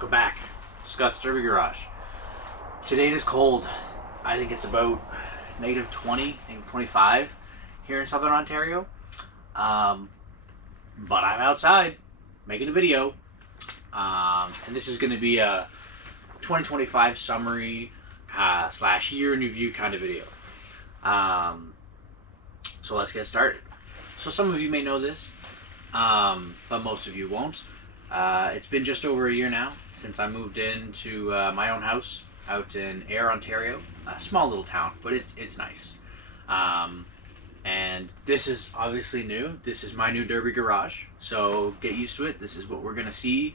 welcome back. Scott's Derby Garage. Today it is cold. I think it's about negative 20, negative 25 here in Southern Ontario. But I'm outside making a video. And this is going to be a 2025 summary slash year in review kind of video. So let's get started. So some of you may know this, but most of you won't. It's been just over a year now since I moved into my own house out in Ayr, Ontario. A small little town, but it's nice. And this is obviously new. This is my new Derby Garage, so get used to it. This is what we're going to see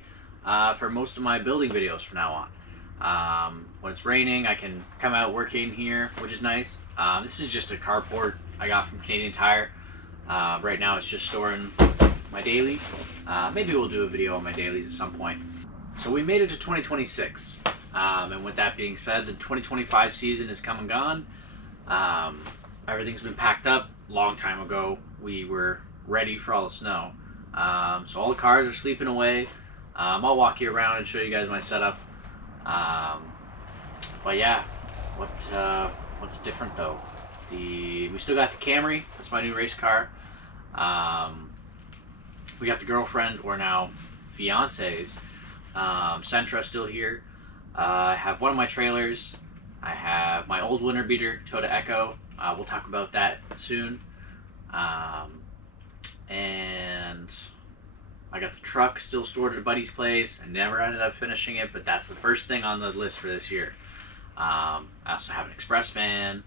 for most of my building videos from now on. When it's raining, I can come out working here, which is nice. This is just a carport I got from Canadian Tire. Right now it's just storing my daily. Maybe we'll do a video on my dailies at some point. So we made it to 2026. And with that being said, the 2025 season is come and gone. Everything's been packed up. Long time ago, we were ready for all the snow. So all the cars are sleeping away. I'll walk you around and show you guys my setup. But yeah, what's different though? We still got the Camry. That's my new race car. We got the girlfriend, or now fiancés, Sentra still here. I have one of my trailers. I have my old winter beater, Toyota Echo. We'll talk about that soon. And I got the truck still stored at a buddy's place. I never ended up finishing it, but that's the first thing on the list for this year. I also have an express van,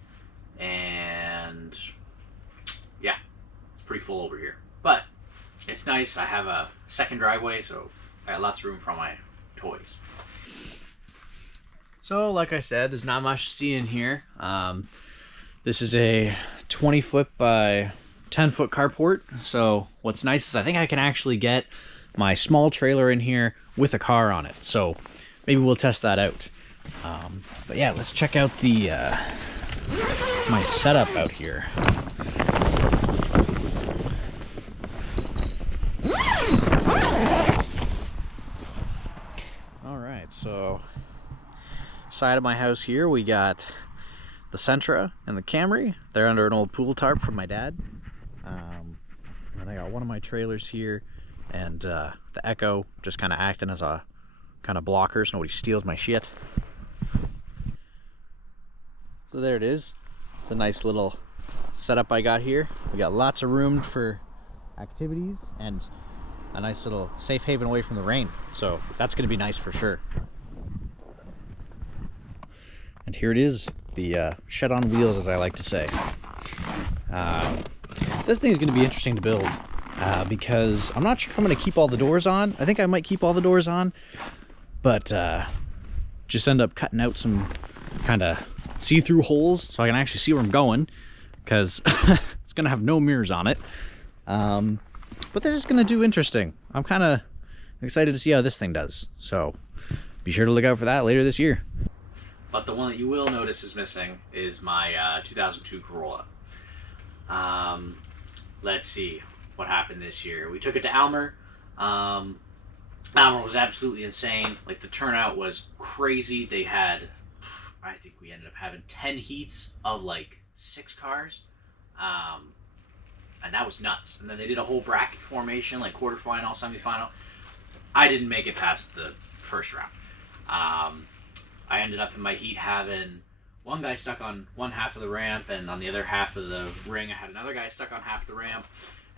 and yeah, it's pretty full over here. But it's nice. I have a second driveway, so I got lots of room for all my toys. So, like I said, there's not much to see in here. This is a 20-foot by 10-foot carport. So what's nice is I think I can actually get my small trailer in here with a car on it. So maybe we'll test that out. But yeah, let's check out the my setup out here. Alright, so side of my house here, we got the Sentra and the Camry. They're under an old pool tarp from my dad. And I got one of my trailers here, and the Echo just kind of acting as a kind of blocker so nobody steals my shit. So there it is. It's a nice little setup I got here. We got lots of room for activities and a nice little safe haven away from the rain. So that's going to be nice for sure. And here it is, the shed on wheels, as I like to say. This thing is going to be interesting to build because I'm not sure if I'm going to keep all the doors on. I think I might keep all the doors on, but just end up cutting out some kind of see-through holes so I can actually see where I'm going, because it's going to have no mirrors on it. But this is going to do interesting. I'm kind of excited to see how this thing does. So be sure to look out for that later this year. But the one that you will notice is missing is my 2002 Corolla. Let's see what happened this year. We took it to Almer. Almer was absolutely insane. Like, the turnout was crazy. They had, I think we ended up having 10 heats of like 6 cars. And that was nuts. And then they did a whole bracket formation, like quarterfinal, semifinal. I didn't make it past the first round. I ended up in my heat having one guy stuck on one half of the ramp, and on the other half of the ring I had another guy stuck on half the ramp.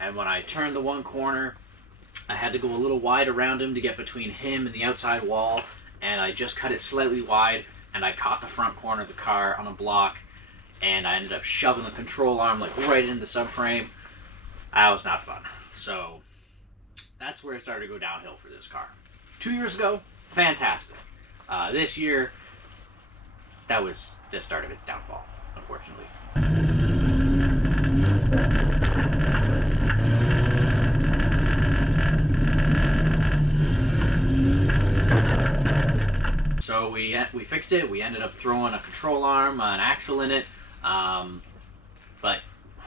And when I turned the one corner, I had to go a little wide around him to get between him and the outside wall, and I just cut it slightly wide, and I caught the front corner of the car on a block, and I ended up shoving the control arm like right into the subframe. That was not fun. So that's where it started to go downhill for this car. 2 years ago, fantastic. This year, that was the start of its downfall, unfortunately. So we fixed it. We ended up throwing a control arm, an axle in it. But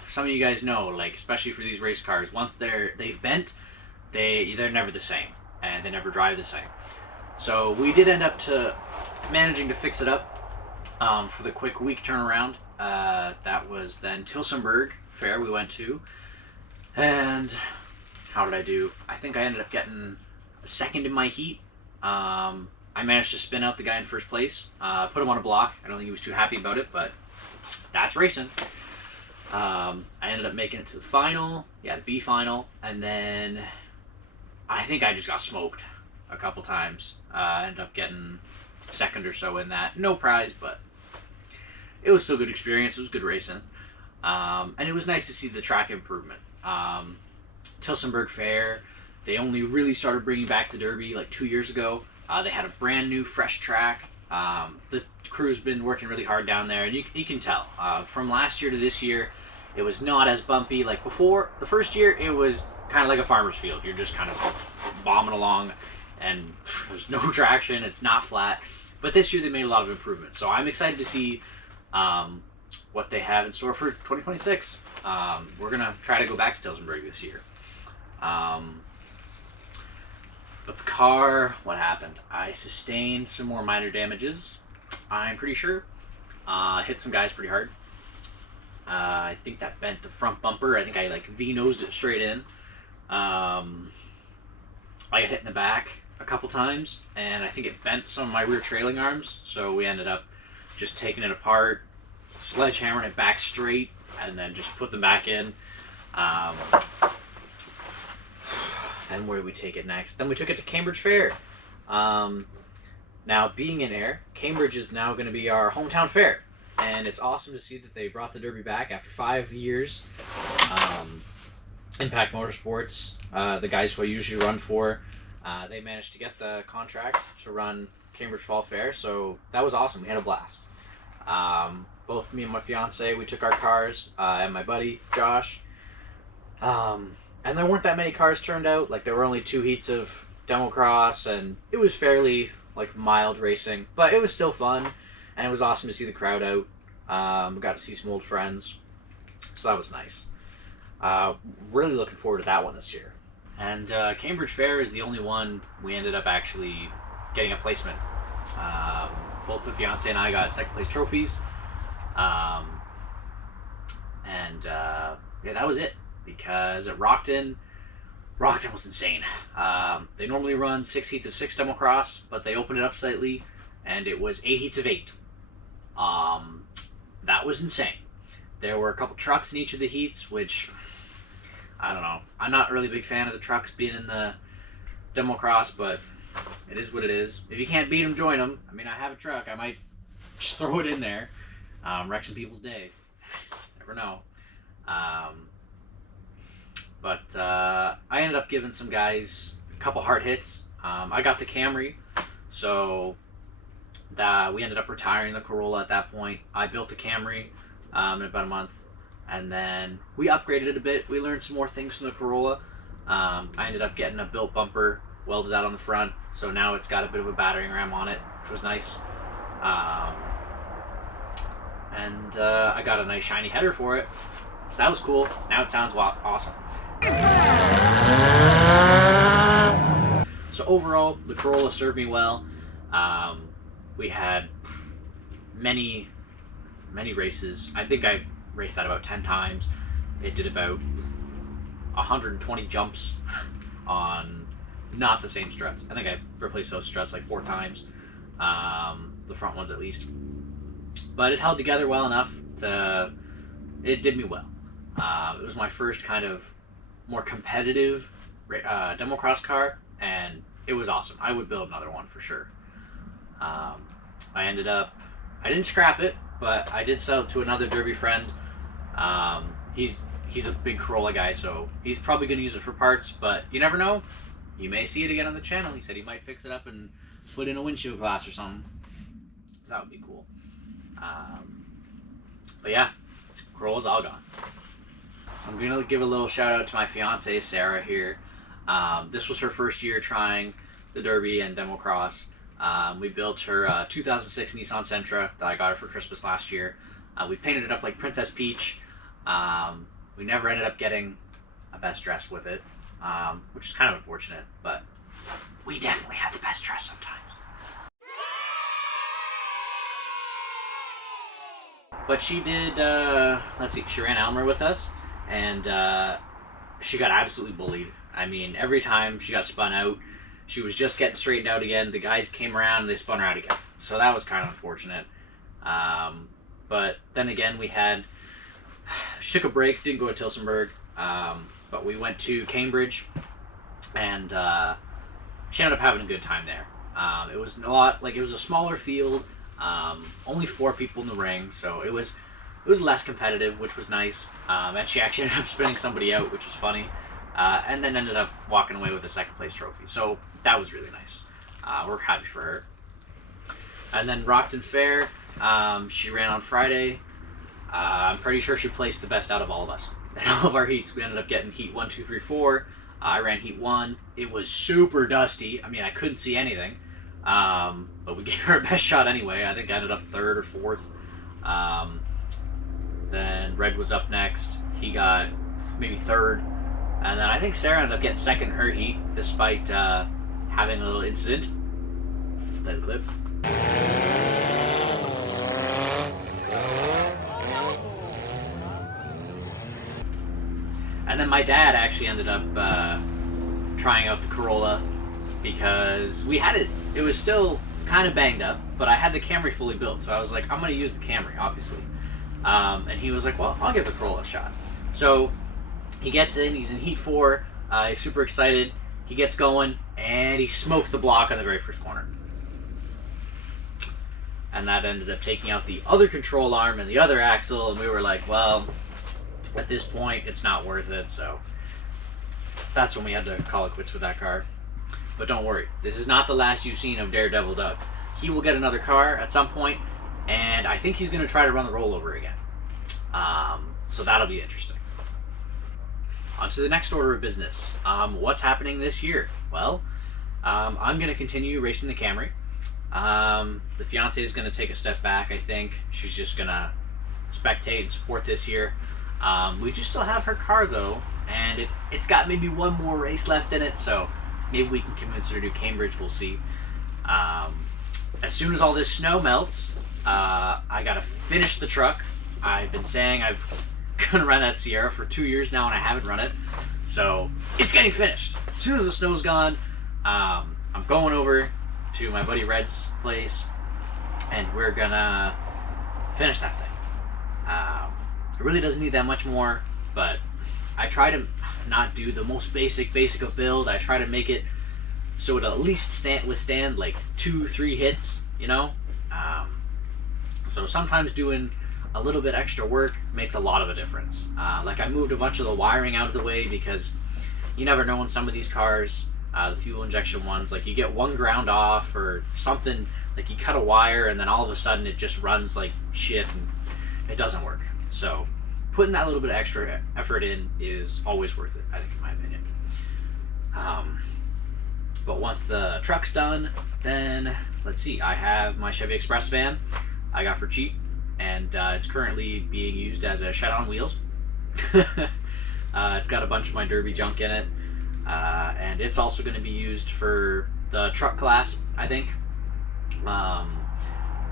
some of you guys know, like, especially for these race cars, once they've bent, they're never the same, and they never drive the same. So we did end up managing to fix it up for the quick week turnaround. That was then Tilsonburg Fair we went to. And how did I do? I think I ended up getting a second in my heat. I managed to spin out the guy in first place, put him on a block. I don't think he was too happy about it, but that's racing. I ended up making it to the final, the B final, and then I think I just got smoked a couple times. I ended up getting second or so in that. No prize, but it was still a good experience. It was good racing. And it was nice to see the track improvement. Tilsonburg Fair, they only really started bringing back the Derby like 2 years ago. They had a brand new, fresh track. The crew's been working really hard down there, and you can tell. From last year to this year, it was not as bumpy. Like before, the first year, it was kind of like a farmer's field. You're just kind of bombing along, and there's no traction. It's not flat. But this year, they made a lot of improvements. So I'm excited to see what they have in store for 2026. We're going to try to go back to Tilsonburg this year. But the car, what happened? I sustained some more minor damages, I'm pretty sure. Hit some guys pretty hard. I think that bent the front bumper. I think I like V-nosed it straight in. I got hit in the back a couple times, and I think it bent some of my rear trailing arms, so we ended up just taking it apart, sledgehammering it back straight, and then just put them back in. And where did we take it next? Then we took it to Cambridge Fair. Now, being in Ayr, Cambridge is now going to be our hometown fair. And it's awesome to see that they brought the Derby back after 5 years. Impact Motorsports, the guys who I usually run for, they managed to get the contract to run Cambridge Fall Fair. So that was awesome. We had a blast. Both me and my fiance, we took our cars, and my buddy, Josh. And there weren't that many cars turned out. Like, there were only 2 heats of demo cross, and it was fairly like mild racing, but it was still fun, and it was awesome to see the crowd out. We got to see some old friends, so that was nice. Really looking forward to that one this year. And Cambridge Fair is the only one we ended up actually getting a placement. Both the fiance and I got second place trophies, and yeah, that was it. Because at Rockton was insane. They normally run 6 heats of 6 demo cross, but they opened it up slightly, and it was 8 heats of 8. That was insane. There were a couple trucks in each of the heats, which, I don't know. I'm not really a big fan of the trucks being in the demo cross, but it is what it is. If you can't beat them, join them. I mean, I have a truck. I might just throw it in there. Wreck some people's day. Never know. But I ended up giving some guys a couple hard hits. I got the Camry, so we ended up retiring the Corolla at that point. I built the Camry in about a month, and then we upgraded it a bit. We learned some more things from the Corolla. I ended up getting a built bumper, welded that on the front, so now it's got a bit of a battering ram on it, which was nice. And I got a nice shiny header for it. So that was cool. Now it sounds awesome. So overall, the Corolla served me well. We had many races. I think I raced that about 10 times. It did about 120 jumps on not the same struts. I think I replaced those struts like 4 times, the front ones at least. But it held together well enough it did me well. It was my first kind of more competitive demo cross car, and it was awesome. I would build another one for sure. I didn't scrap it, but I did sell it to another Derby friend. He's a big Corolla guy, so he's probably going to use it for parts, but you never know. You may see it again on the channel. He said he might fix it up and put in a windshield glass or something. So that would be cool. But yeah, Corolla's all gone. I'm going to give a little shout out to my fiance, Sarah, here. This was her first year trying the Derby and demo cross. We built her 2006 Nissan Sentra that I got her for Christmas last year. We painted it up like Princess Peach. We never ended up getting a best dress with it, which is kind of unfortunate, but we definitely had the best dress sometimes. But she did, let's see, she ran Elmer with us, and she got absolutely bullied. I mean, every time she got spun out, she was just getting straightened out again. The guys came around and they spun her out again. So that was kind of unfortunate. But then again, she took a break, didn't go to Tilsonburg, but we went to Cambridge, and she ended up having a good time there. It was it was a smaller field, only 4 people in the ring, so it was less competitive, which was nice. And she actually ended up spinning somebody out, which was funny, and then ended up walking away with a second place trophy. So that was really nice. We're happy for her. And then Rockton Fair, she ran on Friday. I'm pretty sure she placed the best out of all of us. In all of our heats, we ended up getting heat 1, 2, 3, 4. I ran heat 1. It was super dusty. I mean, I couldn't see anything. But we gave her a best shot anyway. I think I ended up 3rd or 4th. Then Red was up next. He got maybe 3rd. And then I think Sarah ended up getting 2nd in her heat, despite having a little incident. Play the clip. And then my dad actually ended up trying out the Corolla, because we had it was still kind of banged up, but I had the Camry fully built, so I was like, I'm going to use the Camry, obviously. And he was like, well, I'll give the Corolla a shot. So he gets in, he's in heat 4, he's super excited, he gets going, and he smokes the block on the very first corner. And that ended up taking out the other control arm and the other axle, and we were like, well, at this point, it's not worth it, so that's when we had to call it quits with that car. But don't worry, this is not the last you've seen of Daredevil Doug. He will get another car at some point, and I think he's going to try to run the rollover again. So that'll be interesting. On to the next order of business. What's happening this year? Well, I'm going to continue racing the Camry. The fiance is going to take a step back, I think. She's just going to spectate and support this year. We just still have her car, though, and it's got maybe one more race left in it, so maybe we can convince her to do Cambridge. We'll see. As soon as all this snow melts, I got to finish the truck. I've been saying I'm going to run that Sierra for 2 years now, and I haven't run it, so it's getting finished. As soon as the snow's gone, I'm going over to my buddy Red's place, and we're going to finish that thing. It really doesn't need that much more, but I try to not do the most basic of build. I try to make it so it'll at least withstand like 2-3 hits, you know? So sometimes doing a little bit extra work makes a lot of a difference. Like I moved a bunch of the wiring out of the way, because you never know in some of these cars, the fuel injection ones, like you get one ground off or something, like you cut a wire and then all of a sudden it just runs like shit and it doesn't work. So putting that little bit of extra effort in is always worth it, I think, in my opinion. But once the truck's done, then let's see, I have my Chevy Express van I got for cheap, and it's currently being used as a shed on wheels. It's got a bunch of my Derby junk in it, and it's also going to be used for the truck class, I think.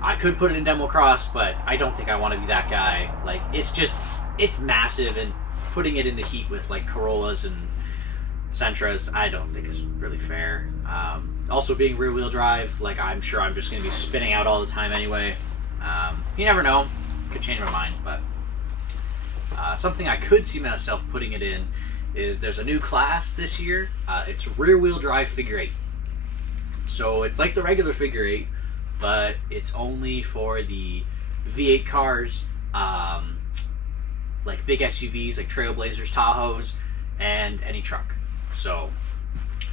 I could put it in demo cross, but I don't think I want to be that guy. Like, it's massive, and putting it in the heat with like Corollas and Sentras, I don't think is really fair. Also being rear wheel drive, like I'm sure I'm just going to be spinning out all the time anyway. You never know, could change my mind, but something I could see myself putting it in is there's a new class this year. It's rear wheel drive figure 8. So it's like the regular figure 8, but it's only for the V8 cars, like big SUVs like Trailblazers, Tahoes, and any truck. So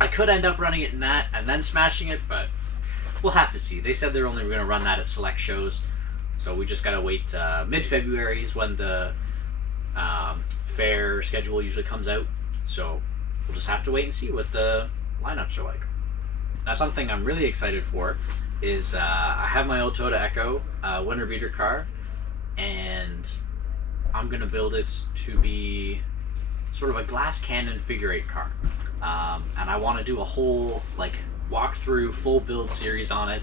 I could end up running it in that and then smashing it, but we'll have to see. They said they're only going to run that at select shows, so we just got to wait. Mid-February is when the fair schedule usually comes out, so we'll just have to wait and see what the lineups are like. Now, something I'm really excited for is I have my old Toyota Echo winter beater car, and I'm going to build it to be sort of a glass cannon figure eight car, and I want to do a whole like walkthrough full build series on it.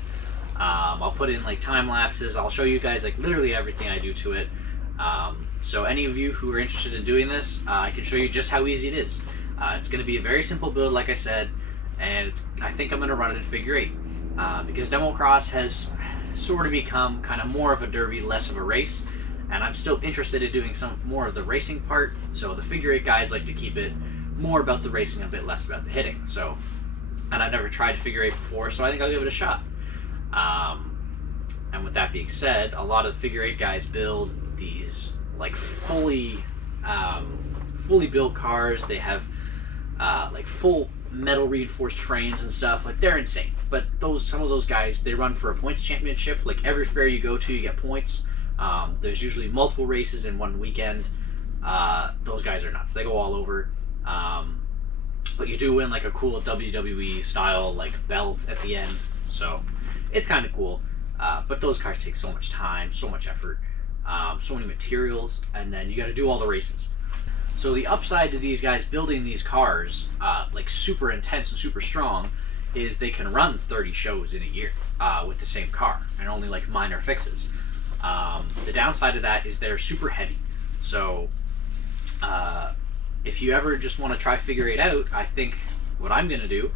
I'll put in like time lapses. I'll show you guys like literally everything I do to it. So any of you who are interested in doing this, I can show you just how easy it is. It's going to be a very simple build, like I said, and I think I'm going to run it in figure eight because demo cross has sort of become kind of more of a derby, less of a race, and I'm still interested in doing some more of the racing part. So the figure eight guys like to keep it more about the racing, a bit less about the hitting. So, and I've never tried figure eight before, so I think I'll give it a shot. And with that being said, a lot of figure eight guys build these like fully built cars. They have like full metal reinforced frames and stuff. Like, they're insane. But some of those guys, they run for a points championship. Like, every fair you go to, you get points. There's usually multiple races in one weekend. Those guys are nuts. They go all over. But you do win like a cool WWE style like belt at the end. So it's kind of cool. But those cars take so much time, so much effort, so many materials, and then you got to do all the races. So the upside to these guys building these cars, like super intense and super strong, is they can run 30 shows in a year with the same car and only like minor fixes. The downside of that is they're super heavy. So if you ever just want to try figure eight out, I think what I'm going to do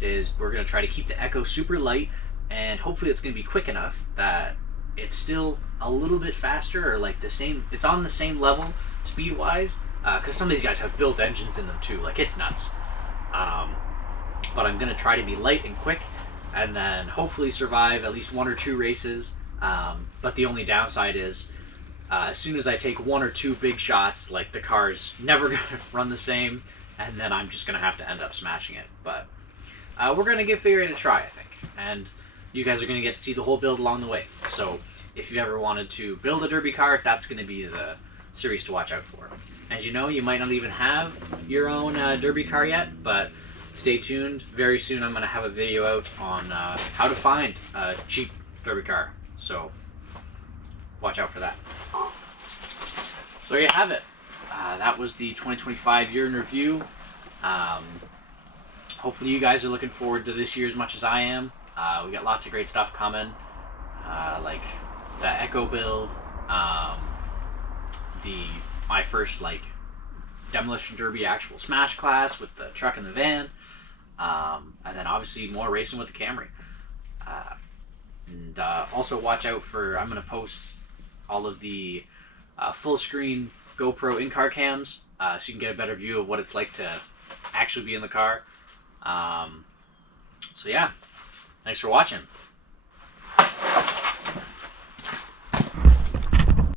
is we're going to try to keep the Echo super light, and hopefully it's going to be quick enough that it's still a little bit faster, or like the same, it's on the same level speed wise, because some of these guys have built engines in them too, like it's nuts. But I'm going to try to be light and quick, and then hopefully survive at least one or two races. But the only downside is as soon as I take one or two big shots, like the car's never going to run the same, and then I'm just going to have to end up smashing it. But we're going to give figure eight a try, I think, and you guys are going to get to see the whole build along the way. So if you ever wanted to build a derby car, that's going to be the series to watch out for. As you know, you might not even have your own derby car yet, but stay tuned. Very soon I'm going to have a video out on how to find a cheap derby car. So watch out for that. So there you have it. That was the 2025 year in review. Hopefully you guys are looking forward to this year as much as I am. We got lots of great stuff coming, like the Echo build, my first like demolition derby actual smash class with the truck and the van, and then obviously more racing with the Camry. And also watch out for, I'm going to post all of the full screen GoPro in-car cams, so you can get a better view of what it's like to actually be in the car. So yeah, thanks for watching.